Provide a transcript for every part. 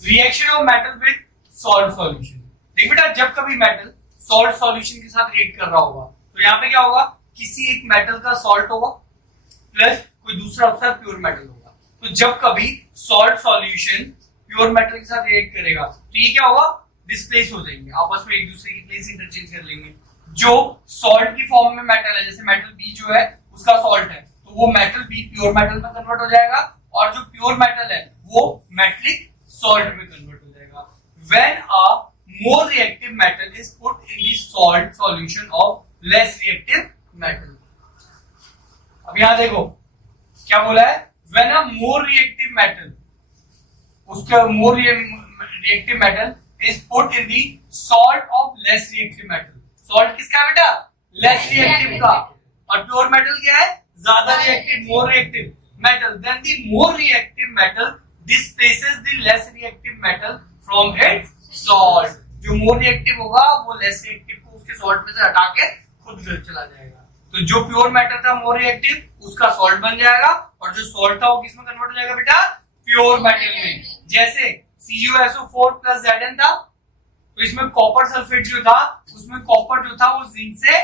Reaction of metal with salt solution. देख बेटा, जब कभी मेटल सॉल्ट सॉल्यूशन के साथ रिएक्ट कर रहा होगा तो यहाँ पे क्या होगा, किसी एक मेटल का सॉल्ट होगा प्लस कोई दूसरा अवसर प्योर मेटल होगा। तो जब कभी सॉल्ट सॉल्यूशन प्योर मेटल के साथ रिएक्ट करेगा तो ये क्या होगा, डिस्प्लेस हो जाएंगे, आपस में एक दूसरे की प्लेस इंटरचेंज कर लेंगे। जो सॉल्ट की फॉर्म में मेटल है, जैसे मेटल बी जो है उसका सॉल्ट है, तो वो मेटल बी प्योर मेटल में कन्वर्ट हो जाएगा, और जो प्योर मेटल है वो मेटलिक सॉल्ट में कन्वर्ट हो जाएगा। When a more reactive metal is put in the salt solution of less reactive metal। अब यहां देखो क्या बोला है, when a more reactive metal, उसका more reactive metal is put in the salt of less reactive metal। salt किसका है बेटा, less reactive का, और pure metal क्या है, ज्यादा reactive, more reactive metal। then the more reactive metal displaces the less reactive metal from its salt। जो more reactive होगा वो लेस रिएक्टिव को उसके सॉल्ट में से हटा के खुद चला जाएगा। तो जो प्योर मेटल था मोर रिएक्टिव, उसका सॉल्ट बन जाएगा, और जो सॉल्ट था वो किसमें कन्वर्ट हो जाएगा बेटा, प्योर मेटल में। जैसे CuSO4 प्लस Zn था, तो इसमें कॉपर सल्फेट जो था उसमें कॉपर जो था वो जिंक से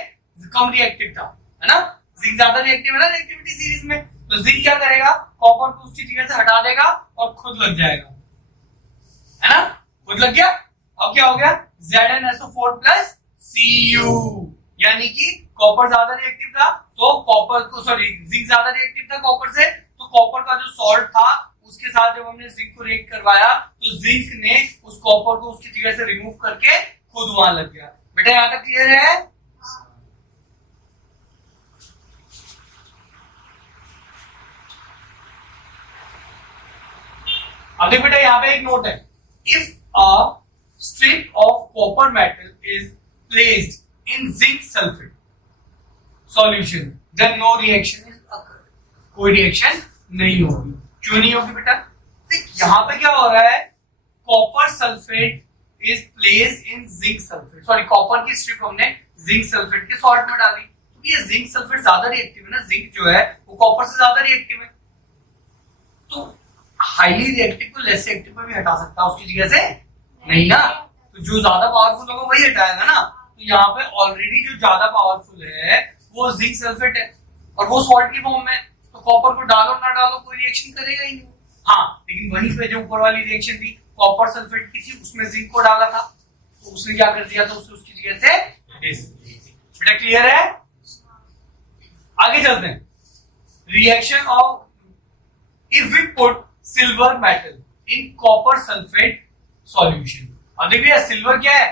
कम रिएक्टिव था, है ना। जिंक ज्यादा रिएक्टिव है ना रिएक्टिविटी सीरीज में, तो जिंक क्या करेगा, कॉपर को उसकी जगह से हटा देगा और खुद लग जाएगा, है ना, खुद लग गया। अब क्या हो गया, ZnSO4 प्लस Cu, यानी कि कॉपर ज्यादा रिएक्टिव था तो कॉपर को, सॉरी जिंक ज्यादा रिएक्टिव था कॉपर से, तो कॉपर का जो सॉल्ट था उसके साथ जब हमने जिंक को रिएक्ट करवाया तो जिंक ने उस कॉपर को उसकी जगह से रिमूव करके खुद वहां लग गया। बेटा यहां तक क्लियर है। अब देखो बेटा यहां पे एक नोट है, if a strip of copper metal is placed in zinc sulfate solution then no reaction is occur। कोई रिएक्शन नहीं होगी। क्यों नहीं होगी बेटा, देख यहां पे क्या हो रहा है, copper sulphate is placed in zinc sulphate, sorry copper की स्ट्रिप हमने जिंक सल्फेट के सॉल्ट में डाली, तो ये जिंक सल्फेट ज्यादा रिएक्टिव है ना, जिंक जो है वो कॉपर से ज्यादा रिएक्टिव है, तो हाईली रिएक्टिव को लेस रिएक्टिव में भी हटा सकता है उसकी जगह से नहीं ना, तो जो ज्यादा पावरफुल होगा वही हटाएगा ना। तो यहाँ पे ऑलरेडी जो ज्यादा पावरफुल है वो जिंक सल्फेट है और वो सॉल्ट की फॉर्म में, तो कॉपर को डालो ना डालो कोई रिएक्शन करेगा ही नहीं। हाँ, लेकिन वहीं पे जो ऊपर वाली रिएक्शन थी कॉपर सल्फेट की थी, उसमें जिंक को डाला था तो उसने क्या कर दिया था, उसे उसकी जगह से। बेटा क्लियर है, आगे चलते हैं। Reaction of, if we put silver metal in copper sulphate solution. अब देखिए सिल्वर क्या है,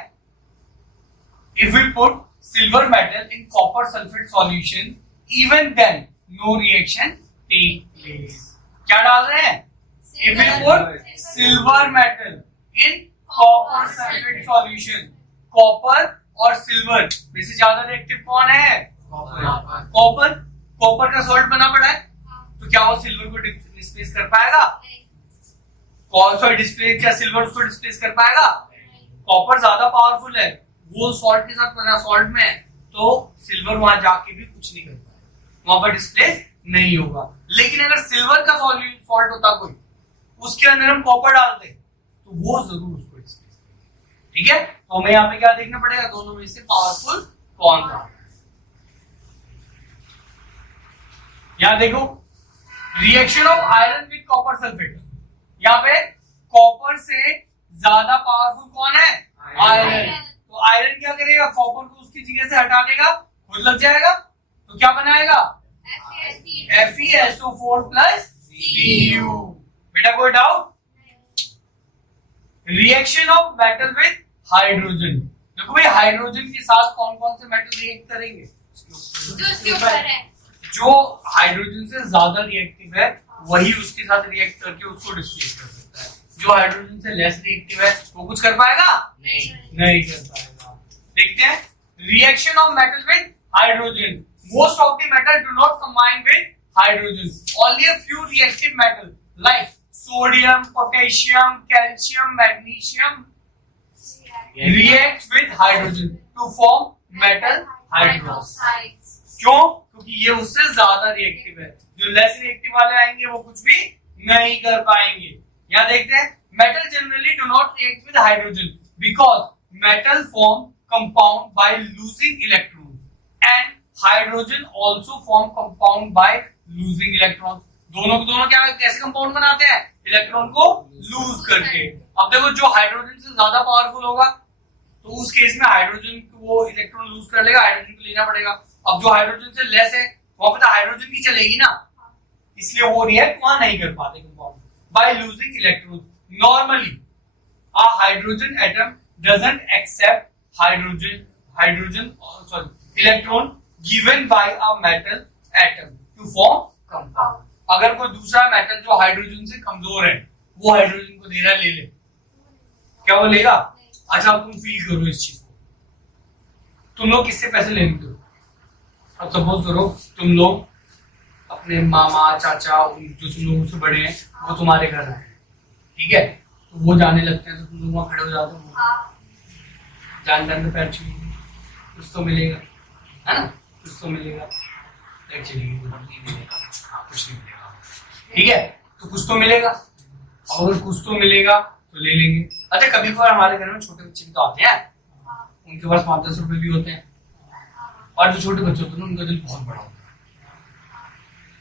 if we put silver metal in copper sulphate solution even then no reaction take place. क्या डाल रहे हैं, if we put silver metal in copper sulphate solution, copper और silver में से ज्यादा रिएक्टिव कौन है, कॉपर। कॉपर का सॉल्ट बना पड़ा है, तो क्या वो सिल्वर को डिस्प्लेस कर पाएगा, सॉरी डिस्प्लेस, क्या सिल्वर उसको डिस्प्लेस कर पाएगा, कॉपर ज्यादा पावरफुल है, वो सॉल्ट के साथ बना सॉल्ट में है, तो सिल्वर वहां जाके भी कुछ नहीं कर पाएगा, वहां पर डिस्प्लेस नहीं होगा। लेकिन अगर सिल्वर का सॉल्ट होता कोई, उसके अंदर हम कॉपर डालते तो वो जरूर उसको डिस्प्लेस करेगा। ठीक है, तो हमें यहाँ पे क्या देखना पड़ेगा, दोनों में से पावरफुल कौन सा। यहां देखो reaction of iron with copper sulphate, यहाँ पे कॉपर से ज्यादा पावरफुल कौन है, आयरन। तो आयरन क्या करेगा, कॉपर को उसकी जगह से हटा देगा, खुद लग जाएगा, तो क्या बनाएगा, FeSO4 प्लस Cu। बेटा कोई doubt. Reaction of metal with hydrogen, देखो भाई हाइड्रोजन के साथ कौन कौन से मेटल रिएक्ट करेंगे, जो उसके ऊपर है, जो हाइड्रोजन से ज्यादा रिएक्टिव है वही उसके साथ रिएक्ट करके उसको डिस्प्लेस कर सकता है। जो हाइड्रोजन से लेस रिएक्टिव है वो कुछ कर पाएगा, नहीं कर पाएगा। देखते हैं reaction of metal with hydrogen, most of the metal do not combine with hydrogen, only a few reactive metal like sodium, potassium, calcium, magnesium react with hydrogen to form metal hydroxide। क्यों, क्योंकि ये उससे ज्यादा reactive है, जो less reactive वाले आएंगे वो कुछ भी नहीं कर पाएंगे। यहाँ देखते हैं metal generally not react with hydrogen because metal form compound by losing electrons and hydrogen also form compound by losing electrons. दोनों को दोनों क्या कैसे कंपाउंड बनाते हैं? इलेक्ट्रॉन को लूज करके. अब देखो जो हाइड्रोजन से ज्यादा पावरफुल होगा तो उस केस में हाइड्रोजन को वो इलेक्ट्रॉन लूज कर लेगा, हाइड्रोजन को लेना पड़ेगा. अब जो हाइड्रोजन से लेस है वहां पे तो हाइड्रोजन की चलेगी ना, इसलिए वो रिएक्ट वहां नहीं कर पाते compound by losing electron. Normally a hydrogen atom doesn't accept electron given by a metal atom to form compound. अगर कोई दूसरा मेटल जो हाइड्रोजन से कमजोर है वो हाइड्रोजन को दे रहा है, ले ले, क्या वो लेगा? अच्छा अब तुम फील करो इस चीज को. तुम लोग किससे पैसे लेने दो? अब सपोज करो तुम लोग अपने मामा चाचा जो तुम लोगों से बड़े हैं वो तुम्हारे घर आए, ठीक है, तो वो जाने लगते हैं तो तुम लोग वहां खड़े हो जाते हो, जान जान पैर छूएंगे, कुछ तो मिलेगा, है ना, कुछ तो मिलेगा. चलेगी नहीं मिलेगा, हाँ कुछ नहीं मिलेगा, ठीक है, तो कुछ तो मिलेगा. अगर कुछ तो मिलेगा तो ले लेंगे. अच्छा कभी कभार हमारे घर में छोटे बच्चे भी तो आते हैं, उनके पास 5-10 रुपए भी होते हैं, और जो छोटे बच्चे होते हैं उनका दिल बहुत बड़ा होता है.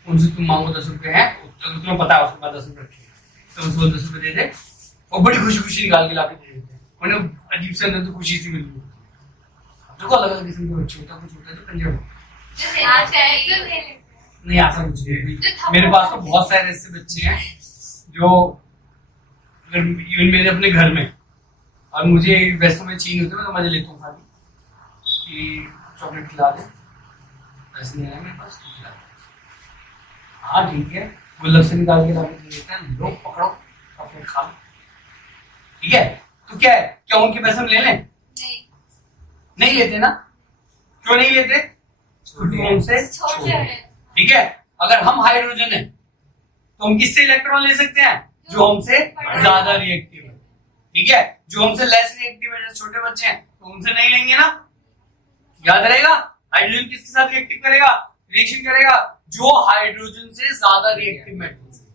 उनसे तुम मांगो 10 रुपए है, तुम्हें पता है उसके पास 10 रुपए रखे हैं, तो उसको 10 रुपए दे दे और बड़ी खुशी खुशी निकाल के लाके दे देते हैं. उन्हें अजीब से अंदर तो खुशी सी मिल रही होती है. देखो अलग अलग किस्म के बच्चे होते हैं, कुछ होता है जो कंजर होता है. नहीं ऐसा कुछ नहीं. मेरे पास तो बहुत सारे ऐसे बच्चे हैं जो इवन मेरे अपने घर में, और मुझे वैसे में चीन होते हैं तो मजे लेता हूँ खाली कि चॉकलेट खिला दे, ऐसे नहीं है मेरे पास, तो खिला दे. हाँ ठीक है, गुल्लक से निकाल के लाके दे देते हैं, लो पकड़ो चॉकलेट खा लो, ठीक है. तो क्या है, क्या उनके पैसे हम ले लें? नहीं लेते ना. क्यों नहीं लेते? उनसे छोटे हैं, ठीक है. अगर हम हाइड्रोजन है तो हम किससे इलेक्ट्रॉन ले सकते हैं? जो हमसे ज्यादा रिएक्टिव है, ठीक है. जो हमसे लेस रिएक्टिव है जैसे छोटे बच्चे हैं तो उनसे नहीं लेंगे ना. याद रहेगा हाइड्रोजन किसके साथ रिएक्टिव करेगा, रिएक्शन करेगा? जो हाइड्रोजन से ज्यादा रिएक्टिव मेटल से.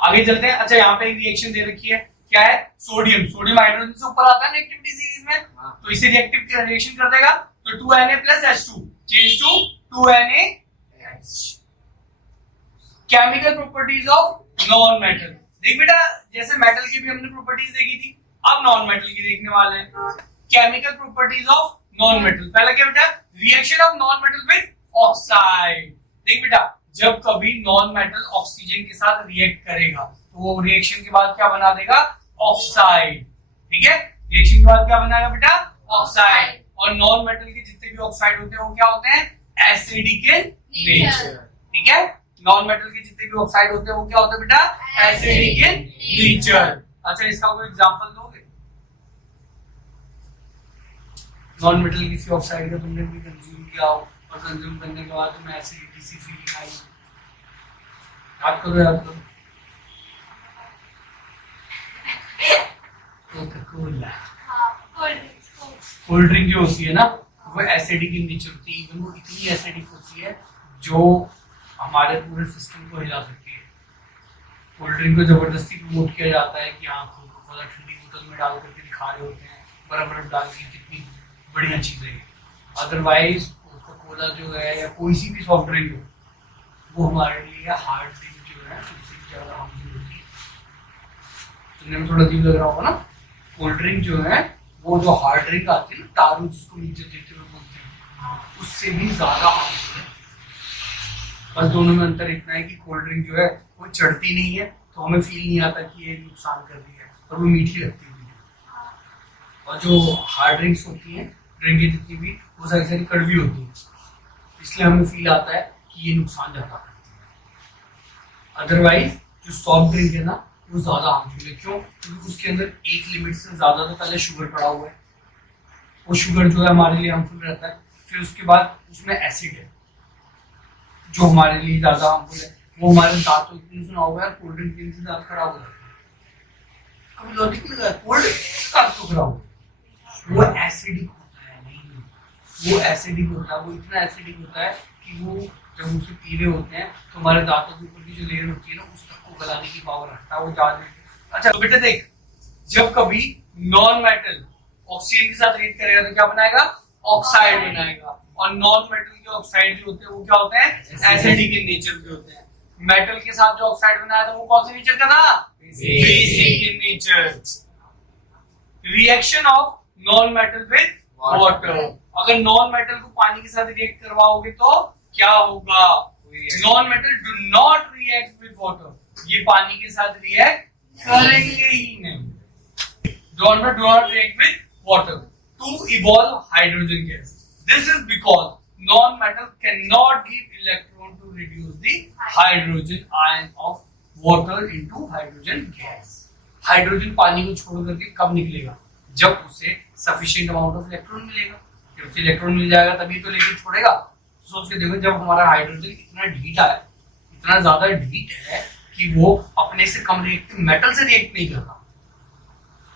आगे चलते हैं. अच्छा यहाँ पे एक रिएक्शन दे रखी है, क्या है? सोडियम. सोडियम हाइड्रोजन से ऊपर आता है ना रिएक्टिविटी सीरीज में, तो इसे रिएक्टिव रिएक्शन कर देगा तो 2Na plus H2 change to 2NaH. Chemical properties of non metal. देख बेटा जैसे मेटल की भी हमने प्रॉपर्टीज देखी थी, अब नॉन मेटल की देखने वाले हैं. Chemical properties of non metal. पहला क्या बेटा? Reaction of non metal with oxide. देख बेटा जब कभी नॉन मेटल ऑक्सीजन के साथ रिएक्ट करेगा तो वो रिएक्शन के बाद क्या बना देगा? ऑक्साइड. ठीक है, रिएक्शन के बाद क्या बनाएगा बेटा? ऑक्साइड. और नॉन मेटल के जितने भी ऑक्साइड होते हैं वो क्या होते हैं? Acidic in nature. ठीक है, नॉन मेटल के जितने भी ऑक्साइड होते हैं वो क्या होते हैं बेटा? Acidic in nature. अच्छा इसका कोई एग्जांपल दोगे? नॉन मेटल किसी ऑक्साइड का तुमने भी कंज्यूम किया हो और कंज्यूम करने के बाद तुम्हें एसिडिटी सी फीलिंग आई. याद करो याद करो. कोल्ड ड्रिंक जो होती है ना वो एसिडिक इन नेचर होती है. इवन वो इतनी एसिडिक होती है जो हमारे पूरे सिस्टम को हिला सकती है. कोल्ड ड्रिंक को जबरदस्ती प्रमोट किया जाता है कि हाँ कोका कोला ठंडी बोतल में डाल करके दिखा रहे होते हैं, बर्फ बर्फ डाल के, कितनी बढ़िया चीज है. अदरवाइज कोका कोला जो है या कोई सी भी सॉफ्ट ड्रिंक हो वो हमारे लिए हार्ड ड्रिंक जो है उससे ज्यादा हार्मफुल होती है. सुनने में थोड़ा अजीब लग रहा होगा ना. कोल्ड ड्रिंक जो है वो जो हार्ड ड्रिंक आती है ना तारू जिसको नीचे देते हुए बोलते हैं, उससे भी ज्यादा हार्मफुल है. बस दोनों में अंतर इतना है कि कोल्ड ड्रिंक जो है वो चढ़ती नहीं है तो हमें फील नहीं आता कि ये नुकसान कर रही है, और वो मीठी लगती है. और जो हार्ड ड्रिंक्स होती हैं ड्रिंकें जितनी भी वो सारी सारी कड़वी होती है, इसलिए हमें फील आता है कि ये नुकसान ज्यादा करती है. अदरवाइज जो सॉफ्ट ड्रिंक है ना वो ज्यादा हार्मफुल है. क्यों? क्योंकि उसके अंदर एक लिमिट से ज्यादा तो पहले शुगर पड़ा हुआ है, वो शुगर जो है हमारे लिए हार्मफुल रहता है. फिर उसके बाद उसमें एसिड है जो हमारे लिए ज्यादा हार्मफुल है. वो हमारे दांतों की सुना हुआ है कोल्ड ड्रिंक पीने से दांत खराब हो जाते हैं. कभी लॉजिक लगा कोल्ड ड्रिंक से दांत तो खराब हो, वो एसिडिक होता है. नहीं वो एसिडिक होता है, वो इतना एसिडिक होता है कि वो जब उसे पी रहे होते हैं तो हमारे दांतों के ऊपर की जो लेयर होती है ना उस तक को गलाने की पावर रखता है. वो अच्छा तो बेटा देख, जब कभी नॉन मेटल ऑक्सीजन के साथ रिएक्ट करेगा तो क्या बनाएगा, ऑक्साइड बनाएगा। और नॉन मेटल के ऑक्साइड जो होते हैं वो क्या होते हैं, एसिडिक इन नेचर के होते हैं। मेटल के साथ जो ऑक्साइड बनाया था वो कौन से नेचर का था, basic in nature. Reaction of non metal with water, अगर नॉन मेटल को पानी के साथ रिएक्ट करवाओगे तो क्या होगा, non metal do not react with water, ये पानी के साथ रिएक्ट करेंगे ही नहीं। Non metal do not react with water to evolve hydrogen gas. This is because non-metal cannot give electron to reduce the hydrogen ion of water into hydrogen gas. Hydrogen पानी को छोड़ करके कब निकलेगा, जब उसे sufficient amount of electron मिलेगा। जब उसे इलेक्ट्रॉन मिल जाएगा तभी तो लेके छोड़ेगा। तो सोच के देखो, जब हमारा हाइड्रोजन इतना ढीठा है, इतना ज्यादा ढीठ है कि वो अपने से कम रिएक्टिव मेटल से रिएक्ट नहीं कर रहा,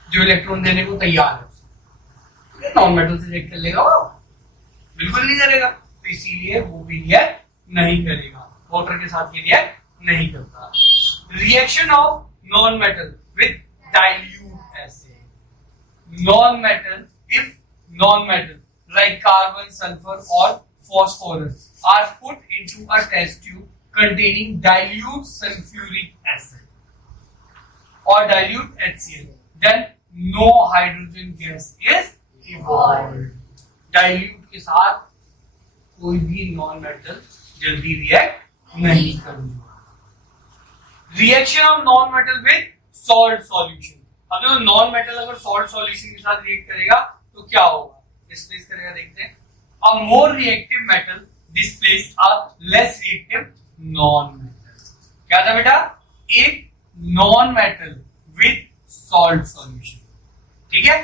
जो इलेक्ट्रॉन देने को तैयार है उसे, नॉन मेटल से रिएक्ट कर लेगा वो, बिल्कुल नहीं करेगा। तो इसीलिए वो भी रिएक्ट नहीं करेगा, वाटर के साथ ये रिएक्ट नहीं करता। Reaction of non metal with dilute acid. Non metal, if non metal like carbon, sulfur or phosphorus are put into a test tube containing dilute sulfuric acid or dilute HCl, then no hydrogen gas is evolved. Dilute के साथ कोई भी non metal जल्दी react नहीं करेगा। Reaction of non metal with salt solution, अगर non metal अगर salt solution के साथ रिएक्ट करेगा तो क्या होगा, डिस्प्लेस करेगा। देखते हैं, a more reactive metal displace a less reactive non metal. क्या था बेटा, एक non metal with salt solution, ठीक है।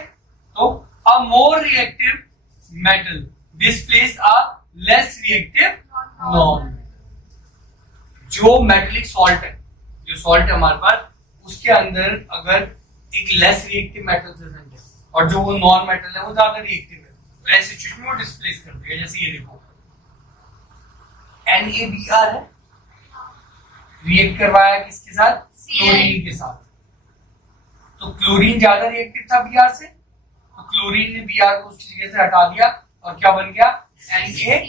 तो a more reactive metal displace a less reactive non metal. जो मेटेलिक सॉल्ट है, जो सॉल्ट है हमारे पास, उसके अंदर अगर एक लेस रिएक्टिव मेटल प्रेजेंट है और जो वो नॉन मेटल है वो ज्यादा रिएक्टिव है, तो ऐसे सिचुएशन में वो डिस्प्लेस कर देगा। जैसे ये देखो, NaBr है, रिएक्ट करवाया किसके साथ, क्लोरीन के साथ। तो क्लोरीन ज्यादा रिएक्टिव था Br से, तो क्लोरीन ने Br को उसकी जगह से हटा दिया और क्या बन गया, NaCl।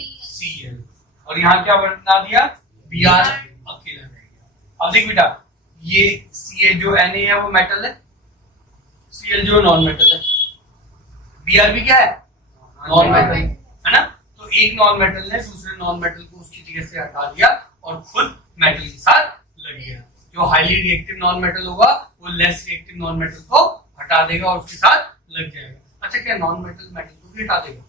और यहाँ क्या बना दिया, Br अकेला रह गया। अब देख बेटा, ये Cl जो Na है वो मेटल है, Cl जो नॉन मेटल है, Br भी क्या है, नॉन मेटल है ना। तो एक नॉन मेटल ने दूसरे नॉन मेटल को उसकी जगह से हटा दिया और खुद मेटल के साथ लग गया। जो हाईली रिएक्टिव नॉन मेटल होगा वो लेस रिएक्टिव नॉन मेटल को हटा देगा और उसके साथ लग जाएगा। अच्छा, क्या नॉन मेटल मेटल को भी हटा देगा,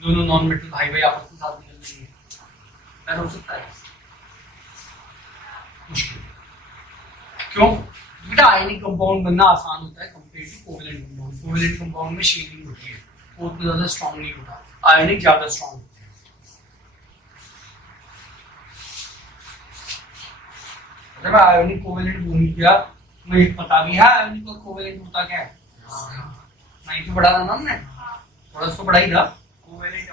दोनों नॉन मेटल भाई भाई आपस में साथ निकल जाएंगे, ऐसा हो सकता है, मुश्किल। क्यों बेटा, आयनिक कंपाउंड बनना आसान होता है compare to covalent compound. Covalent compound में शेयरिंग होती है, वो उतना ज्यादा स्ट्रांग नहीं होता, आयनिक ज्यादा स्ट्रांग होता है। जब आयनिक कोवेलेंट भूल गया, मुझे पता भी है आयनिक और कोवेलेंट होता क्या है, नहीं तो पढ़ा था ना हमने, थोड़ा सा पढ़ाई था कोवेलेंट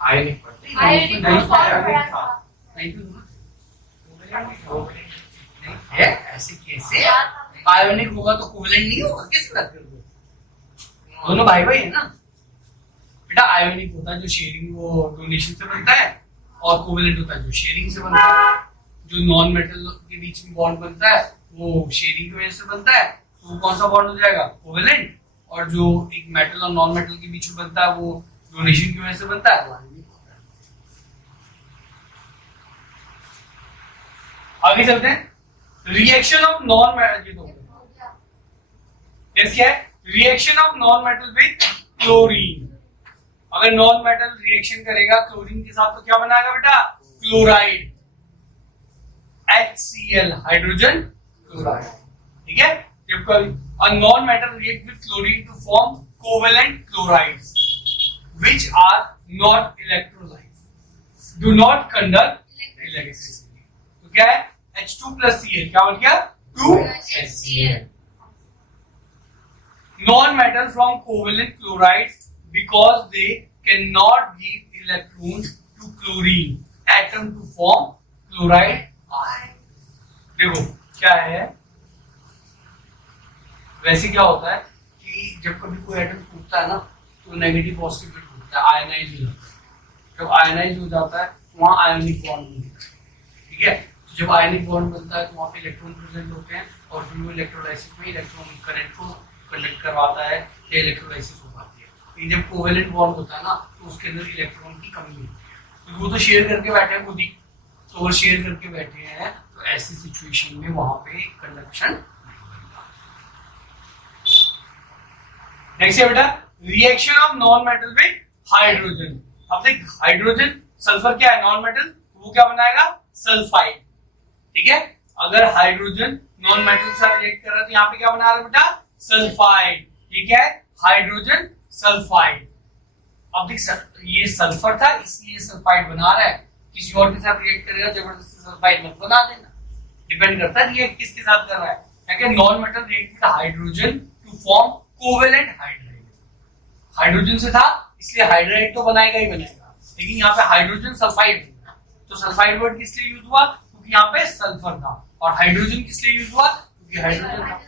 आयनिक है। ऐसे कैसे आयोनिक होगा तो कोवेलेंट नहीं होगा, कैसे बात कर रहे हो, दोनों भाई भाई है ना बेटा। आयोनिक होता है जो शेयरिंग वो डोनेशन से बनता है, और कोवेलेंट होता है जो शेयरिंग से बनता है। जो नॉन मेटल के बीच में बॉन्ड बनता है वो शेयरिंग की वजह से बनता है, तो वो कौन सा बॉन्ड हो जाएगा, कोवेलेंट। और जो एक मेटल और नॉन मेटल के बीच में बनता है वो डोनेशन की वजह से बनता है, वो आयोनिक होता है। आगे चलते हैं, रिएक्शन ऑफ नॉन मेटल, क्या है, reaction of non metal with chlorine. अगर नॉन मेटल रिएक्शन करेगा क्लोरीन के साथ तो क्या बनाएगा बेटा, क्लोराइड, HCl, हाइड्रोजन क्लोराइड, ठीक है। जब a non-metal react with chlorine to form covalent chlorides which are not electrolytes, do not conduct electricity। तो क्या है, H2 plus Cl, क्या बन गया, 2HCl। Non-metal from covalent chlorides because they cannot give electrons to chlorine atom to form chloride ion। देखो क्या है, वैसे क्या होता है कि जब कभी कोई एटम टूटता है ना तो नेगेटिव पॉजिटिव में टूटता है, आयनाइज हो जाता है। जब आयनाइज हो जाता है तो वहाँ आयनिक बॉन्ड बनता है, ठीक है। तो जब आयनिक बॉन्ड बनता है तो वहाँ पे इलेक्ट्रॉन प्रेजेंट होते हैं और फिर वो इलेक्ट्रोलाइसिस में इलेक्ट्रॉन करंट को कंडक्ट करवाता है या इलेक्ट्रोलाइसिस हो पाती है। लेकिन जब कोवेलेंट बॉन्ड होता है ना तो उसके अंदर इलेक्ट्रॉन की कमी होती है, तो वो तो शेयर करके बैठे हैं खुद ही, तो वो शेयर करके बैठे हैं, तो ऐसी सिचुएशन में वहां पे कंडक्शन नहीं बनता। नेक्स्ट है बेटा reaction of non metal with hydrogen. अब देख हाइड्रोजन सल्फर क्या है, नॉन मेटल, वो क्या बनाएगा, सल्फाइड, ठीक है। अगर हाइड्रोजन नॉन मेटल के साथ रिएक्ट कर रहा है तो यहाँ पे क्या बना रहा है बेटा, सल्फाइड, ठीक है, हाइड्रोजन सल्फाइड। अब देख ये सल्फर था इसलिए सल्फाइड बना रहा है, किसी और के साथ रिएक्ट करेगा जबरदस्ती सल्फाइड मत बना देना, डिपेंड करता है रिएक्ट किसके साथ कर रहा है। क्योंकि non metal react with hydrogen to form covalent hydride, hydrogen से था इसलिए हाइड्राइड तो बनाएगा ही बनाएगा, लेकिन यहाँ पे हाइड्रोजन सल्फाइड बना, तो सल्फाइड वर्ड किस लिए यूज हुआ, क्योंकि यहाँ पे सल्फर था, और हाइड्रोजन किस लिए यूज हुआ, क्योंकि हाइड्रोजन था।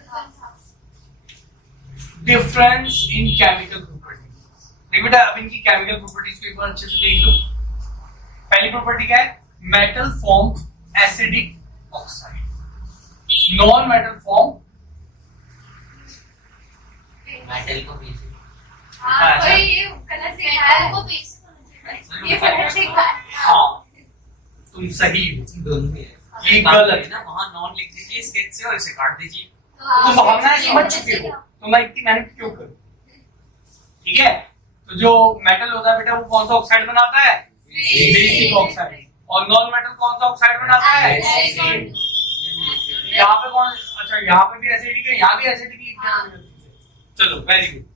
डिफरेंस इन केमिकल प्रॉपर्टीज, देख बेटा अब इनकी केमिकल प्रॉपर्टीज को एक बार अच्छे से देख लो। पहली प्रॉपर्टी क्या है, metal form acidic oxide, non metal form metal को बेसिक हाँ कोई ये गलत सीखा है वो बेसिक होना चाहिए, ये गलत सीखा है। हाँ तुम सही हो, दोनों में है। ये गलत है ना, वहाँ नॉन लिख दीजिए स्केच से और इसे काट दीजिए। तुम भावनाएं समझ चुके हो तो मैं इतनी मेहनत क्यों करूं, ठीक है। तो जो मेटल होता है बेटा वो कौन सा ऑक्साइड बनाता है, बेसिक ऑक्साइड, और नॉन मेटल कौन सा ऑक्साइड बनाता है, एसिडिक। यहाँ पे कौन, अच्छा यहाँ पे भी एसिडिक है, यहाँ भी एसिडिक है, चलो वेरी गुड।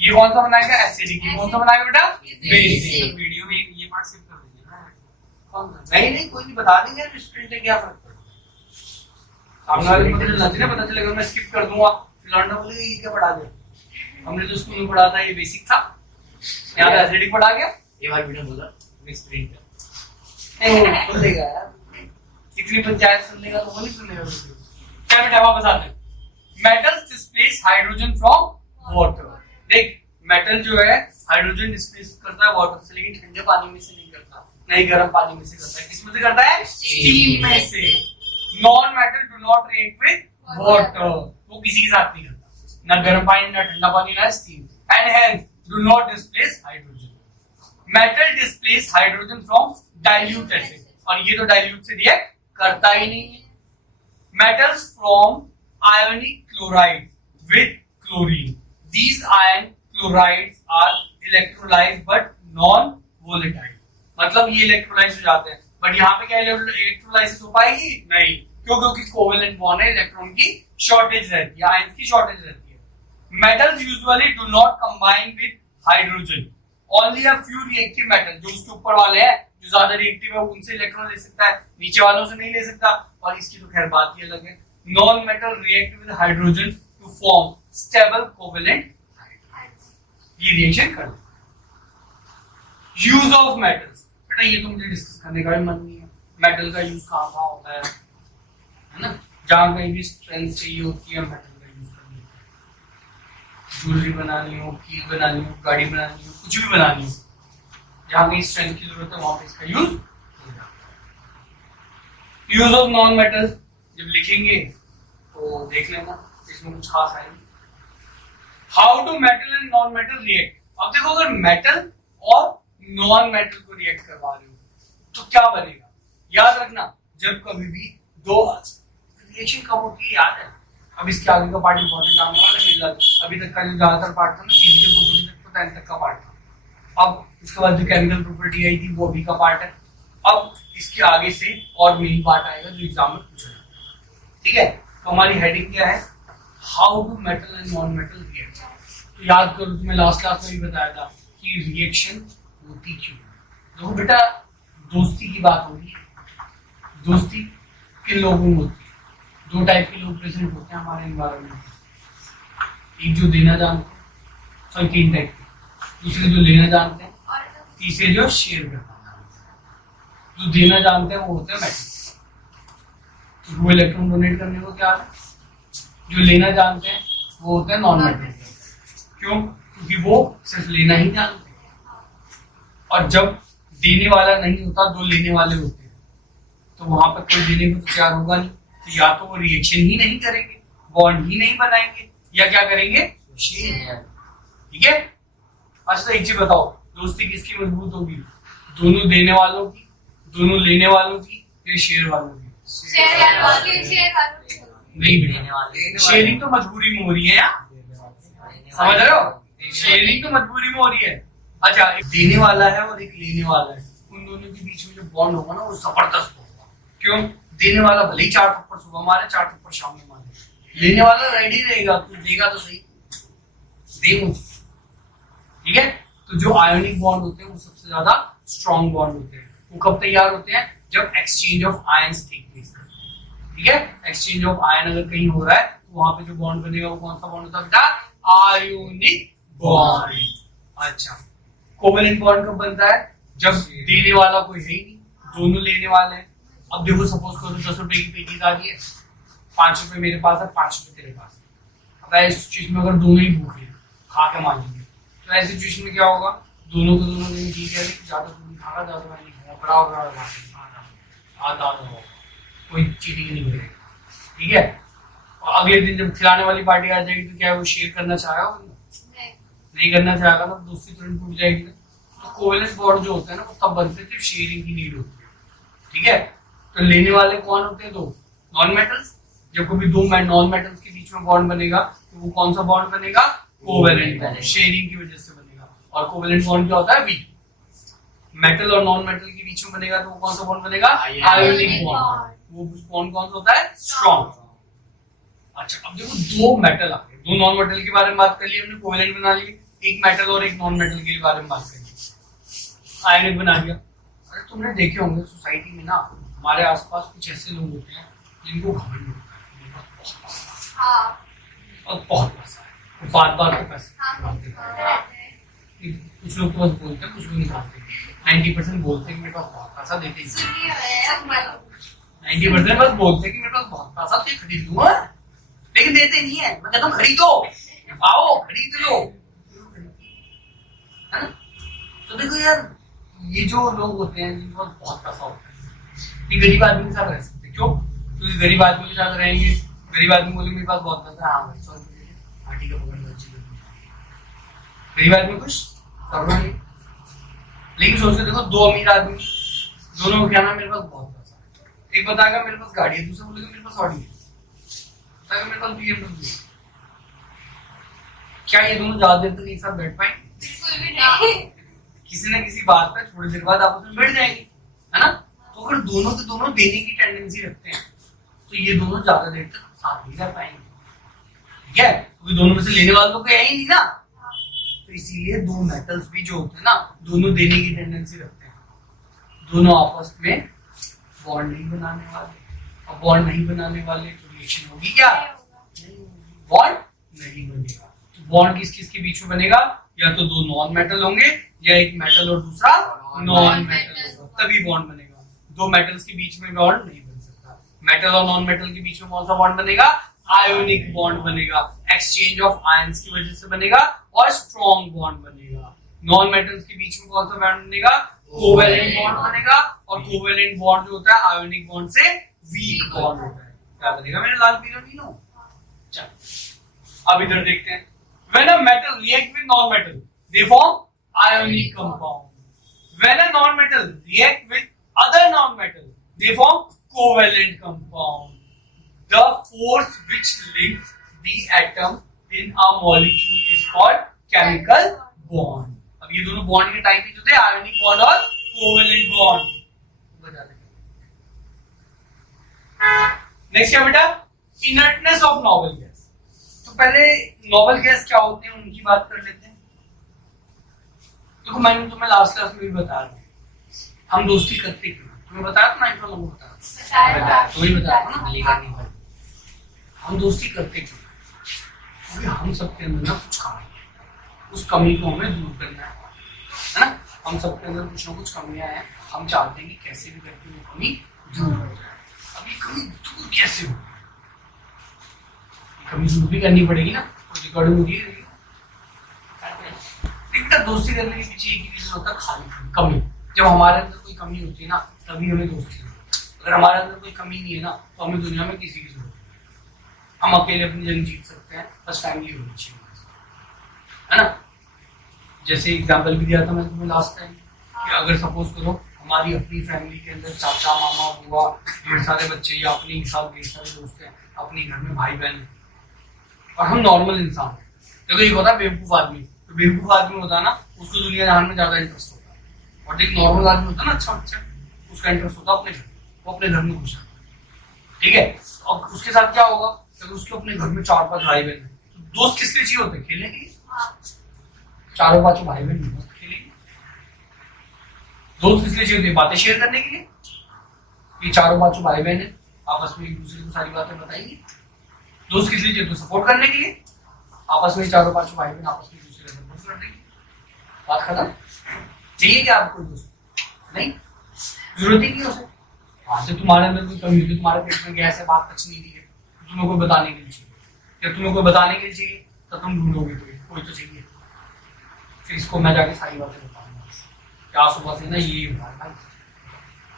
ये कौन सा बनाएगा, एसिडिक, ये कौन सा बनाएगा बेटा, बेसिक। वीडियो में ये पार्ट स्किप कर दीजिए ना। कौन सा, नहीं नहीं कोई नहीं, बता देंगे स्टूडेंट है, क्या फर्क पड़ता है, सामने वाले को पता चलना, पता चलेगा मैं स्किप कर दूंगा, फिर लौंडा बोलेगा ये क्या पढ़ा दिया, हमने जो स्कूल में पढ़ा था ये बेसिक था, यहाँ पे एसिडिक पढ़ा गया। ये बार वीडियो बोला मिक्स प्रिंट सुन लेगा यार, इतनी पंचायत सुन लेगा तो वो नहीं सुनेगा। क्या बेटा वापस आते हैं, metals displace hydrogen from water. देख मेटल जो है हाइड्रोजन डिस्प्लेस करता है वाटर से, लेकिन ठंडे पानी में से नहीं करता, नहीं गर्म पानी में से करता है, किसमें से करता है, स्टीम में से। Non metal do not react with water, वो किसी के साथ नहीं करता, ना गर्म पानी ना ठंडा पानी ना steam, and hence do not displace hydrogen. Metal displace hydrogen from dilute acid, और ये तो डाइल्यूट से रिएक्ट करता ही नहीं है। Metals from ionic chloride with chlorine, these ion chlorides are electrolyzed but non volatile, मतलब ये इलेक्ट्रोलाइज हो जाते हैं, बट यहाँ पे क्या इलेक्ट्रोलाइसिस हो पाएगी नहीं, क्यों, क्योंकि कोवेलेंट बॉन्ड है, इलेक्ट्रॉन की शॉर्टेज रहती है, आयंस की शॉर्टेज रहती है। Metals usually do not combine with hydrogen, only a few reactive metal, जो उसके ऊपर वाले हैं जो ज्यादा रिएक्टिव है उनसे इलेक्ट्रॉन ले सकता है, नीचे वालों से नहीं ले सकता, और इसकी तो खैर बात ही अलग है। Non metal react with hydrogen to form stable covalent hydrogen, ये रिएक्शन कर दे। यूज ऑफ मेटल्स, बेटा ये तो मुझे डिस्कस करने का भी मन नहीं है, मेटल का यूज कहाँ कहाँ होता है ना, जहां कहीं भी स्ट्रेंथ चाहिए होती है मेटल का यूज करनी होता है, ज्वेलरी बनानी हो, कील बनानी हो, गाड़ी बनानी हो, कुछ भी बनानी हो, जहां कहीं स्ट्रेंथ की जरूरत है वहां पे इसका यूज हो जाता है। यूज ऑफ नॉन मेटल्स जब लिखेंगे तो देख लेना, इसमें कुछ खास है नहीं। How do metal and non metal react, अब देखो अगर मेटल और नॉन मेटल को रिएक्ट करवा रहे हो तो क्या बनेगा, याद रखना जब कभी भी दो रिएक्शन कब होती है याद है, अब इसके आगे का पार्ट इंपॉर्टेंट आने वाला है, अभी तक का जो ज्यादातर पार्ट था ना फिजिकल प्रॉपर्टी तक तो 10 तक का पार्ट था, अब इसके बाद जो केमिकल प्रॉपर्टी आई थी वो अभी का पार्ट है, अब इसके आगे से और मेन पार्ट आएगा जो एग्जाम में पूछा जाएगा, ठीक है। तो हमारी हेडिंग क्या है, how do metal and non metal react. तो याद करो तुम्हें लास्ट क्लास में भी बताया था कि रिएक्शन होती क्यों है, देखो बेटा दोस्ती की बात हो रही है, दोस्ती किन लोगों में होती है, दो टाइप के लोग प्रेजेंट होते हैं हमारे एनवायरनमेंट में, एक जो देना जानते हैं, सॉरी 3 टाइप के, दूसरे जो लेना जानते हैं, तीसरे जो शेयर करना जानते हैं। जो देना जानते हैं वो होते हैं मेटल, वो इलेक्ट्रॉन डोनेट करने को क्या है, जो लेना जानते हैं वो होते हैं नॉन मेटल। क्यों? क्योंकि वो सिर्फ लेना ही जानते हैं, और जब देने वाला नहीं होता, दो लेने वाले होते हैं, तो वहां पर कोई देने को तैयार होगा नहीं, तो या तो वो रिएक्शन ही नहीं करेंगे, बॉन्ड ही नहीं बनाएंगे, या क्या करेंगे, शेयर। ठीक है। अच्छा एक चीज बताओ, दोस्ती किसकी मजबूत होगी? दोनों देने वालों की, दोनों लेने वालों की, या शेयर वालों की? शेयर वालों की। नहीं देने बेटा, वाले शेयरिंग तो मजबूरी में हो रही है यार, समझ रहे हो? शेयरिंग तो मजबूरी में हो रही है। अच्छा, एक देने वाला है और एक लेने वाला है, उन दोनों के बीच में जो बॉन्ड होगा ना वो जबरदस्त होगा। क्यों? देने वाला भले ही 4 थप्पड़ सुबह मारे, 4 थप्पड़ शाम में मारे, लेने वाला रेडी रहेगा, तू देगा तो सही, दे मुझे। ठीक है। तो जो आयोनिक बॉन्ड होते हैं वो सबसे ज्यादा स्ट्रॉन्ग बॉन्ड होते हैं। वो कब तैयार होते हैं? जब exchange of ions take place करते हैं। ठीक है। एक्सचेंज ऑफ आयन अगर कहीं हो रहा है तो वहां पे जो बॉन्ड बनेगा वो कौन सा बॉन्ड होता है बेटा? Ionic bond. अच्छा, कोवेलेंट बॉन्ड कब बनता है? जब देने वाला कोई है ही नहीं, दोनों लेने वाले हैं। अब देखो, सपोज करो 10 रुपए की पेटीज आ रही है, 5 रुपए मेरे पास है, 5 रुपए तेरे पास है। अब ऐसी सिचुएशन में अगर दोनों ही भूखे खा के मान लेंगे, तो ऐसी सिचुएशन में क्या होगा? दोनों को दोनों दिन ठीक है, ज्यादा तुम खाना, ज्यादा मैं नहीं खाऊंगा, आधा होगा, कोई चीटिंग नहीं करेगा। ठीक है। और अगले दिन जब खिलाने वाली पार्टी आ जाएगी तो क्या वो शेयर करना चाहेगा? नहीं करना चाहेगा, तो दोस्ती तुरंत टूट जाएगी। तो कोवेलेंट बॉन्ड जो होता है ना वो तब बनते हैं जब शेयरिंग की नीड होती है। ठीक है। तो लेने वाले कौन होते हैं? दो नॉन मेटल्स। जब कभी दो नॉन मेटल्स के बीच में बॉन्ड बनेगा तो वो कौन सा बॉन्ड बनेगा? कोवेलेंट बॉन्ड, शेयरिंग की वजह से बनेगा। और कोवेलेंट बॉन्ड क्या होता है? वीक। मेटल और नॉन मेटल के बीच में बनेगा तो वो कौन सा बॉन्ड बनेगा? Ionic bond. वो बॉन्ड कौन सा होता है? स्ट्रॉन्ग। अच्छा, अब देखो दो मेटल आ गए, दो नॉन मेटल के बारे में बात कर ली हमने, कोवेलेंट बना ली, एक मेटल और एक नॉन मेटल के बारे में बात कर ली, आयनिक बना दिया। अरे तुमने देखे होंगे सोसाइटी में ना, हमारे आसपास कुछ ऐसे लोग होते हैं जिनको घमंड होता है, और बहुत पैसा है, बात बात पे पैसा। कुछ लोग तो बस बोलते हैं, कुछ लोग निकालते हैं। 90% बोलते हैं कि मेरे पास बहुत पैसा, देते ही 90% बस बोलते हैं कि मेरे पास बहुत पैसा, तो खरीद लूंगा, लेकिन देते नहीं है। मैं कहता हूँ खरीदो, आओ खरीद लो, है ना? तो देखो यार, ये जो लोग होते हैं जिनके पास बहुत पैसा होता है, ये गरीब आदमी के साथ रह सकते। क्यों? क्योंकि गरीब आदमी के साथ रहेंगे, गरीब आदमी बोलेंगे मेरे पास बहुत पैसा है, हाँ भाई 100 रुपये पार्टी का पकड़ लो, गरीब आदमी खुश करना नहीं। लेकिन सोच के देखो, दो अमीर आदमी, दोनों को क्या नाम, मेरे पास बहुत पैसा है, एक बताएगा मेरे पास गाड़ी है, दूसरा बोलेगा मेरे पास ऑडी है, बताएगा मेरे पास BMW है। क्या ये दोनों ज्यादा देर तक एक साथ बैठ पाएंगे? बिल्कुल भी नहीं। किसी न किसी बात पे थोड़ी देर बाद आपस में बैठ जाएंगे, है ना? तो अगर दोनों के दोनों देने की टेंडेंसी रखते हैं तो ये दोनों ज्यादा देर तक साथ नहीं रह पाएंगे। ठीक है। क्योंकि दोनों में से लेने वाले तो कोई है ही नहीं ना, तो इसीलिए दो मेटल्स भी जो होते हैं ना, दोनों देने की टेंडेंसी रखते हैं, दोनों आपस में बॉन्ड नहीं बनाने वाले। और बॉन्ड नहीं बनाने वाले तो रिएक्शन होगी क्या? बॉन्ड नहीं बनेगा। तो बॉन्ड किस किस के बीच में बनेगा? या तो दो नॉन मेटल होंगे, या एक मेटल और दूसरा नॉन मेटल होगा, तभी बॉन्ड बनेगा। दो मेटल्स के बीच में बॉन्ड नहीं बन सकता। मेटल और नॉन मेटल के बीच में कौन सा बॉन्ड बनेगा? आयोनिक बॉन्ड बनेगा, एक्सचेंज ऑफ आयंस की वजह से बनेगा, और स्ट्रॉन्ग बॉन्ड बनेगा। नॉन मेटल्स के बीच में कौन सा बॉन्ड बनेगा? कोवेलेंट बॉन्ड बनेगा, और कोवेलेंट बॉन्ड जो होता है आयोनिक बॉन्ड से वीक बॉन्ड होता है। क्या बनेगा मेरे लाल पीलो नीलो? चलो अब इधर देखते हैं। When a metal react with non-metal, they form ionic compound. When a non-metal react with other non-metal, they form covalent compound. The force which links the atom in a molecule is called chemical bond. अब ये दोनों bond के type जो थे, ionic bond और covalent bond. Next क्या बेटा? Inertness of novel gas. तो पहले नॉवेल गैस क्या होते हैं उनकी बात कर लेते हैं। देखो मैंने तुम्हें लास्ट क्लास में भी बताया था, हम दोस्ती करते क्यों? तुम्हें बताया था ना, एक लोगों को बताया, तुम्हें बताया था ना, लेकर नहीं बताया। हम दोस्ती करते क्यों? क्योंकि हम सबके अंदर ना कुछ कमी है, उस कमी को हमें दूर करना है ना? हम सबके अंदर कुछ ना कुछ कमियां हैं, हम चाहते हैं कि कैसे भी करके वो कमी दूर हो जाए। अब ये कमी दूर कैसे हो? कमी शुरू भी करनी पड़ेगी ना, तो रिकॉर्डिंग होगी। बेटा दोस्ती करने के पीछे एक ही रीजन होता है, खाली कमी। जब हमारे अंदर कोई कमी होती है ना, तभी हमें दोस्ती होती है। अगर हमारे अंदर कोई कमी नहीं है ना, तो हमें दुनिया में किसी की जरूरत नहीं। हम अकेले अपनी जंग जीत सकते हैं, बस फैमिली होनी चाहिए, है ना। जैसे एग्जाम्पल भी दिया था मैं तुम्हें लास्ट टाइम कि अगर सपोज करो हमारी अपनी फैमिली के अंदर चाचा मामा बुआ ढेर सारे बच्चे या अपने ही साथ ढेर सारे दोस्त हैं, अपने घर में भाई बहन हैं, और हम नॉर्मल इंसान हैं। देखो एक होता है बेवकूफ आदमी, तो बेवकूफ आदमी होता है ना, उसको दुनिया जहान में ज्यादा इंटरेस्ट होता है, और एक नॉर्मल आदमी होता है ना अच्छा बच्चा, उसका इंटरेस्ट होता है अपने घर, वो अपने घर में खुश है, ठीक है। और उसके साथ क्या होगा, अगर उसके अपने घर में 4-5 भाई बहन है, तो दोस्त किसके चाहिए होते हैं, खेलने के लिए। चारों पांचों भाई बहन दोस्त खेलेंगे। दोस्त किसलिए चाहिए होते हैं, बातें शेयर करने के लिए। ये चारों पांचों भाई बहन है, आपस में एक दूसरे को सारी बातें बताएंगे। दोस्त किसलिए चाहिए, तो सपोर्ट करने के लिए। आपस में चारों पांचों भाई बहन आपस में एक दूसरे को सपोर्ट कर देंगे, बात खत्म। चाहिए क्या आपको दोस्त, नहीं, जरूरत ही नहीं उसे। हाँ तो तुम्हारे अंदर कोई कमी होती है, तुम्हारे पेट में गैस है, बात पच नहीं रही है, तो तुम्हें कोई बताने के लिए चाहिए। जब तुम्हें कोई बताने के लिए चाहिए तो तुम ढूंढोगे, कोई तो चाहिए, फिर इसको मैं जाके सारी बातें बताऊंगा क्या सुबह से ना ये हुआ भाई।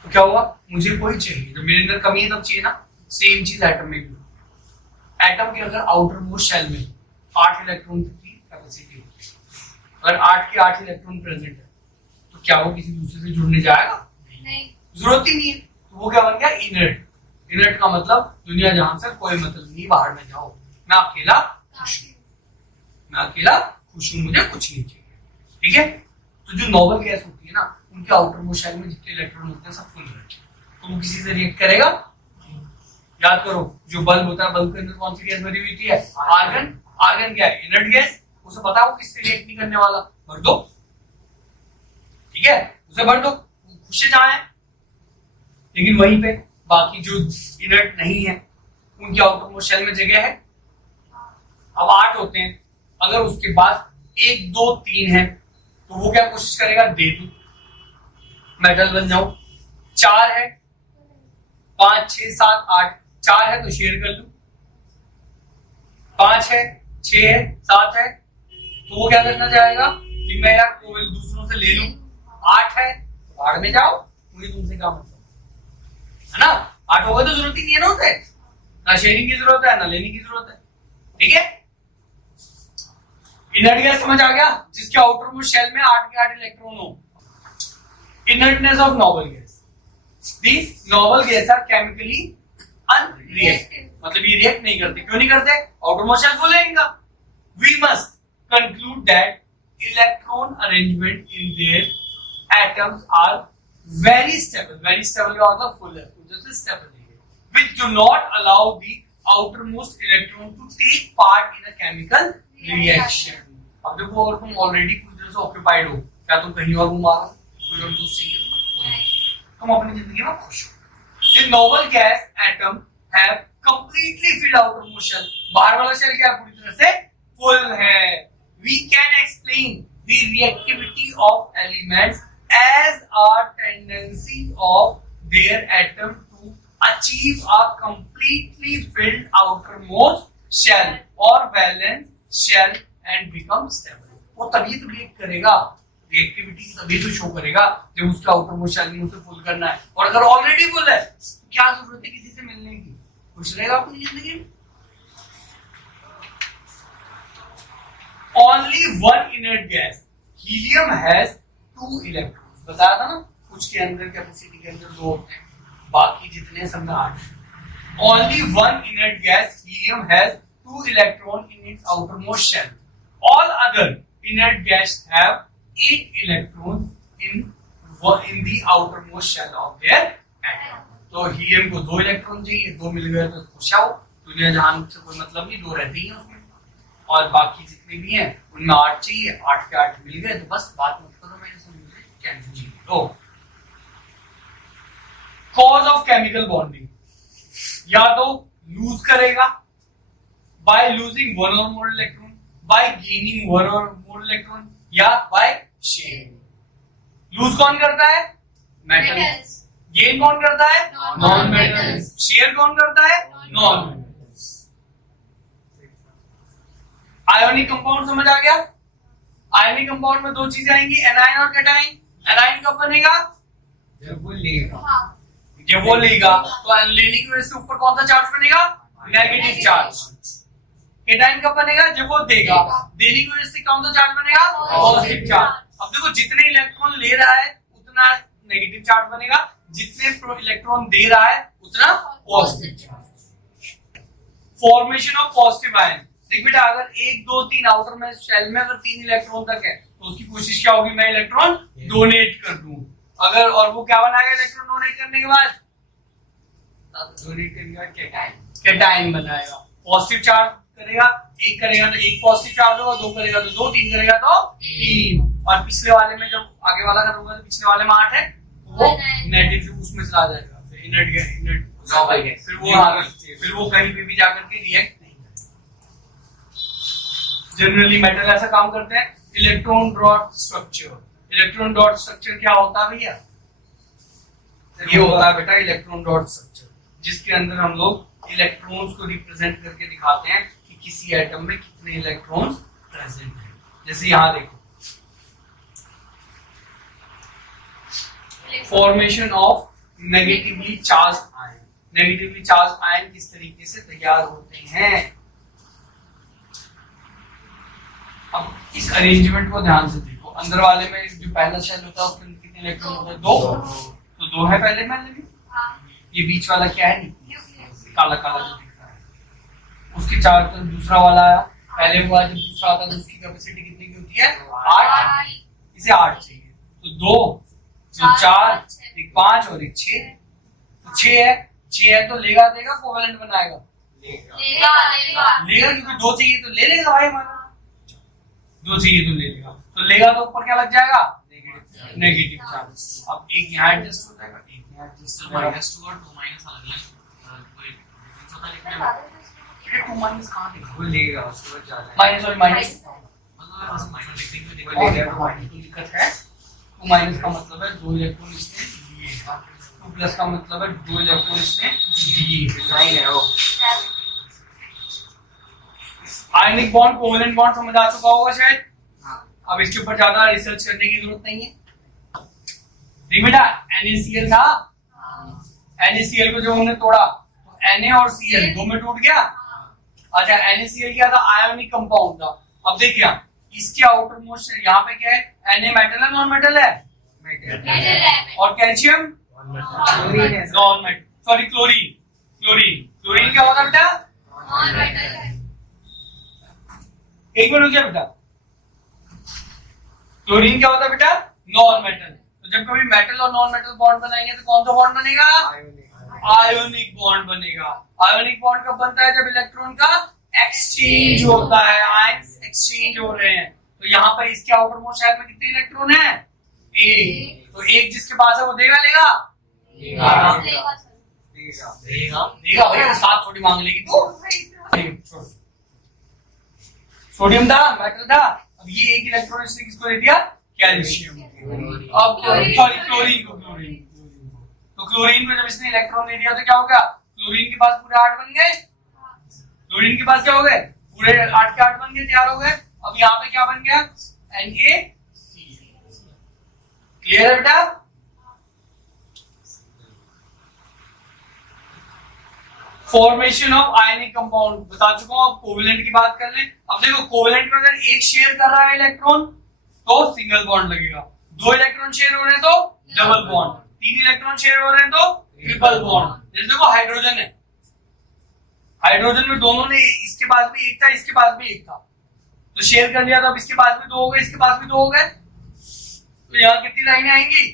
तो क्या हुआ, मुझे कोई चाहिए, जब मेरे अंदर कमी है तब चाहिए ना। सेम चीज एटम में भी। एटम के अगर आउटर मोस्ट शेल में 8 इलेक्ट्रॉन की कैपेसिटी होती है, अगर 8 के 8 इलेक्ट्रॉन प्रेजेंट है, तो क्या वो किसी दूसरे से जुड़ने जाएगा, नहीं, जरूरत ही नहीं है। तो वो क्या बन गया, इनर्ट। इनर्ट का मतलब दुनिया जहां से कोई मतलब नहीं, बाहर में जाओ, मैं अकेला खुश हूं, मैं अकेला खुश हूं, मुझे कुछ नहीं चाहिए, ठीक है। तो जो नोबल गैस होती है ना, उनके आउटर मोस्ट शेल में जितने इलेक्ट्रॉन होते हैं सब फुल रहते हैं, तो वो किसी से रिएक्ट करेगा। याद करो, जो बल्ब होता है, बल्ब के अंदर कौन सी गैस भरी हुई है, आर्गन। आर्गन क्या है, इनर्ट गैस। उसे पता है वो किससे रिएक्ट नहीं करने वाला, भर दो, ठीक है, उसे भर दो, खुश जहां है। लेकिन वहीं पे बाकी जो इनर्ट नहीं है, उनके आउटर मोस्ट शेल में जगह है। अब 8 होते हैं, अगर उसके पास 1 2 3 है, तो वो क्या कोशिश करेगा, दे दूं, मेटल बन जाऊं। 4 है, 5 6 7 8, 4 है तो शेयर कर लूं, 5 है 6 है 7 है, तो वो क्या करना चाहेगा कि मैं यार कोई दूसरों से ले लूं। 8 है तो बाहर में जाओ, मुझे तुमसे क्या मतलब, है ना। 8 होगा तो जरूरत ही नहीं है ना उसे, ना शेयरिंग की जरूरत है ना लेने की जरूरत है, ठीक है। इनर्ट गैस समझ आ गया, जिसके आउटर मोस्ट शेल में 8 के 8 इलेक्ट्रॉन हो। Inertness of noble gas, these noble gas are chemically unreactive, मतलब ये रिएक्ट नहीं करते। क्यों नहीं करते, आउटर मोस्ट शेल फुल है इनका। We must conclude that electron arrangement in their atoms are very stable. Very stable का मतलब फुल है, जैसे स्टेबल है, which do not allow the outermost electron to take part in a chemical reaction। अब देखो, अगर तुम ऑलरेडी कुछ देर से ऑक्यूपाइड हो, क्या तुम कहीं और घुमा रहे हो, कोई और दोस्त चाहिए, तुम अपनी जिंदगी में खुश हो। The noble gas atom have completely filled outermost shell, बाहर वाला शेल क्या पूरी तरह से फुल है। We can explain the reactivity of elements as a tendency of their atom to achieve a completely filled outermost shell or valence shell and become stable। वो तभी तो रिएक्ट करेगा, रिएक्टिविटी तभी तो शो करेगा जब उसका आउटरमोस्ट शेल में उसे फुल करना है। और अगर ऑलरेडी फुल है, क्या जरूरत है किसी से मिलने की, खुश रहेगा अपनी जिंदगी में। Only one inert gas, helium has 2 electrons। बताया था ना, कुछ के अंदर कैपेसिटी के अंदर 2 होते हैं, बाकी जितने सब में 8। Only one inert gas, helium, has 2 electrons in its outermost shell। All other inert gas have 8 electrons in the outermost shell of their atom। तो हीलियम को 2 इलेक्ट्रॉन चाहिए, 2 मिल गए तो खुश आओ, दुनिया जहान से कोई मतलब नहीं, 2 रहते ही हैं उसमें। और बाकी जितने भी हैं उनमें 8 चाहिए, 8 के 8 मिल गए तो बस बात मत करो, मैंने समझ कैंसिल जी। तो कॉज ऑफ केमिकल बॉन्डिंग, या तो लूज करेगा बाय लूजिंग 1 और मोर इलेक्ट्रॉन, बाय गेनिंग 1 और मोर इलेक्ट्रॉन, या बाय शेयरिंग। लूज कौन करता है, मेटल्स। गेन कौन करता है, नॉन मेटल्स। शेयर कौन करता है, नॉन मेटल्स। आयोनिक कंपाउंड समझ आ गया? आयोनिक कंपाउंड में दो चीजें आएंगी, एनायन और कैटायन। एनायन कब बनेगा? जब वो लेगा। हाँ। जब वो लेगा, तो लेने की वजह से ऊपर कौन सा चार्ज बनेगा? Negative charge. कैटायन कब बनेगा? जब वो देगा, देने की वजह से कौन सा चार्ज बनेगा? Positive charge. अब देखो जितने इलेक्ट्रॉन ले रहा है उतना नेगेटिव चार्ज बनेगा, जितने इलेक्ट्रॉन दे रहा है उतना positive charge. Formation of positive ion. देख बेटा, अगर 1 2 3 आउटर में शेल में अगर 3 इलेक्ट्रॉन तक है तो उसकी कोशिश क्या होगी? मैं इलेक्ट्रॉन डोनेट कर दूं। अगर और वो क्या बनाएगा इलेक्ट्रॉन डोनेट करने के बाद? डोनेट करेगा कैटायन। कैटायन बनाएगा। पॉजिटिव चार्ज करेगा, एक करेगा तो एक पॉजिटिव चार्ज होगा, दो करेगा तो दो, तीन करेगा तो तीन। और पिछले वाले में जब आगे वाला खत्म होगा तो पिछले वाले में 8 है, वो नेगेटिव उसमें चला जाएगा, फिर इनर्ट गैस, फिर वो कहीं पे भी जाकर के रिएक्ट नहीं करेगा। जनरली मेटल ऐसा काम करते हैं। Electron dot structure. Electron dot structure क्या होता है भैया? ये होता है बेटा इलेक्ट्रॉन डॉट स्ट्रक्चर, जिसके अंदर हम लोग इलेक्ट्रॉन्स को रिप्रेजेंट करके दिखाते हैं कि किसी एटम में कितने इलेक्ट्रॉन्स प्रेजेंट हैं। जैसे यहां देखो, formation of negatively charge ion. Negatively charge ion किस तरीके से तैयार होते हैं? अब इस अरेंजमेंट को ध्यान से देखो। अंदर वाले में जो पहला शेल होता है उसके अंदर कितने इलेक्ट्रॉन होते हैं? 2। तो 2 है पहले में। ये बीच वाला क्या है? काला काला जो दिख रहा है, उसके चार तरफ दूसरा वाला आया। पहले हुआ जब दूसरा आता है तो उसकी कैपेसिटी कितनी की होती है? 8। इसे 8 चाहिए, तो 2 जो 4, एक 5 और एक 6, तो 6 है तो लेगा देगा कोवेलेंट बनाएगा? लेगा क्योंकि 2 चाहिए तो ले लेगा भाई हमारा। 2 चाहिए तो ले लेगा, तो लेगा तो ऊपर क्या लग जाएगा? Negative charge. अब एक यहाँ एडजस्ट हो जाएगा, एक यहाँ एडजस्ट हो जाएगा। -2 और 2 अलग-अलग कोई डिफरेंस होता है लिखने में। ये 2 कहाँ दिखा? वो लेगा उसके बाद जाना है। माइनस और माइनस मतलब बस माइनस लिखने में और दिक्कत लेगा, तो माइनस की दिक्कत है। 2 का मतलब है 2 इलेक्ट्रॉन इसने लिए, 2 का मतलब है 2 इलेक्ट्रॉन इसने दिए। डिजाइन है वो। आयनिक बॉन्ड, कोवेलेंट बॉन्ड समझ आ चुका होगा शायद। अब इसके ऊपर ज्यादा रिसर्च करने की जरूरत नहीं है। देख बेटा, NaCl था, NaCl को जब हमने तोड़ा तो Na और Cl दो में टूट गया। अच्छा, NaCl क्या था? आयोनिक कंपाउंड था। अब देखिए इसके आउटर मोस्ट यहाँ पे क्या है? Na मेटल है, नॉन मेटल है? और calcium non metal, sorry chlorine. Chlorine क्या होता है बेटा? एक मिनट रुक जा बेटा। क्लोरीन क्या होता है बेटा? Non metal. तो जब कभी मेटल और नॉन मेटल बॉन्ड बनाएंगे तो कौन सा बॉन्ड बनेगा? आयोनिक बॉन्ड बनेगा। आयोनिक बॉन्ड कब बनता है? जब इलेक्ट्रॉन का एक्सचेंज होता है, आयंस एक्सचेंज हो रहे हैं। तो यहाँ पर इसके आउटर मोस्ट शेल में कितने इलेक्ट्रॉन है? एक। तो एक जिसके पास है वो देगा लेगा भाई, 7 थोड़ी मांग लेगी तो। सोडियम था, मेटल था, अब ये एक इलेक्ट्रॉन इसने किसको दे दिया? कैल्शियम। अब सॉरी क्लोरीन को। तो क्लोरीन को जब इसने इलेक्ट्रॉन दे दिया तो क्या हो गया? क्लोरीन के पास पूरे 8 बन गए। क्लोरीन के पास क्या हो गए? पूरे 8 के 8 बन गए, तैयार हो गए। अब यहाँ पे क्या बन गया? NaCl। क्लियर है बेटा? फॉर्मेशन ऑफ आयनिक कंपाउंड बता चुका हूं। अब कोवेलेंट की बात कर लें। अब देखो कोवेलेंट में अगर एक शेयर कर रहा है इलेक्ट्रॉन तो सिंगल बॉन्ड लगेगा, 2 इलेक्ट्रॉन शेयर हो रहे हैं तो डबल बॉन्ड, 3 इलेक्ट्रॉन शेयर हो रहे हैं तो ट्रिपल बॉन्ड। जैसे देखो हाइड्रोजन है, हाइड्रोजन में दोनों ने, इसके पास भी एक था, इसके पास भी एक था, तो शेयर कर लिया तो अब इसके पास भी 2 हो गए, इसके पास भी 2 हो गए। तो यहाँ कितनी लाइनें आएंगी?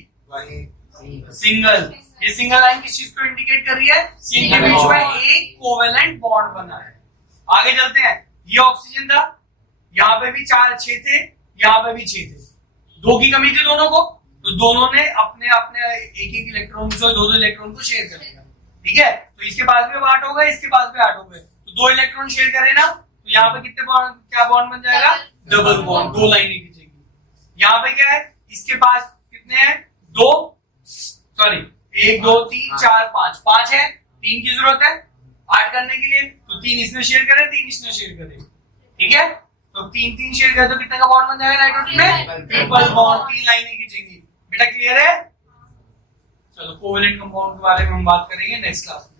सिंगल। ये सिंगल लाइन किस चीज को इंडिकेट कर रही है? इनके बीच में एक कोवेलेंट बॉन्ड बना है। आगे चलते हैं। ये ऑक्सीजन था, यहाँ पे भी 6 थे, यहाँ पे भी 6 थे, 2 की कमी थी दोनों को, तो दोनों ने अपने अपने एक इलेक्ट्रॉन को, 2 इलेक्ट्रॉन को शेयर कर लिया। ठीक है, तो इसके पास भी 8 हो गए, इसके पास भी 8 हो गए, तो 2 इलेक्ट्रॉन शेयर करे ना, तो यहाँ पे कितने बॉन्ड, क्या बॉन्ड बन जाएगा? Double bond. 2 लाइनें खींचेगी। यहाँ पे क्या है? इसके पास कितने हैं? 2, सॉरी 1 2 3 4 5 है, 3 की जरूरत है 8 करने के लिए, तो 3 इसने शेयर करे, 3 इसने शेयर करे। ठीक है, तो 3 शेड गया तो कितने का बॉन्ड बन जाएगा नाइट्रोजन में? ट्रिपल बॉन्ड, 3 लाइनें खींचेंगी। बेटा क्लियर है? चलो कोवेलेंट कंपाउंड के बारे में हम बात करेंगे नेक्स्ट क्लास में।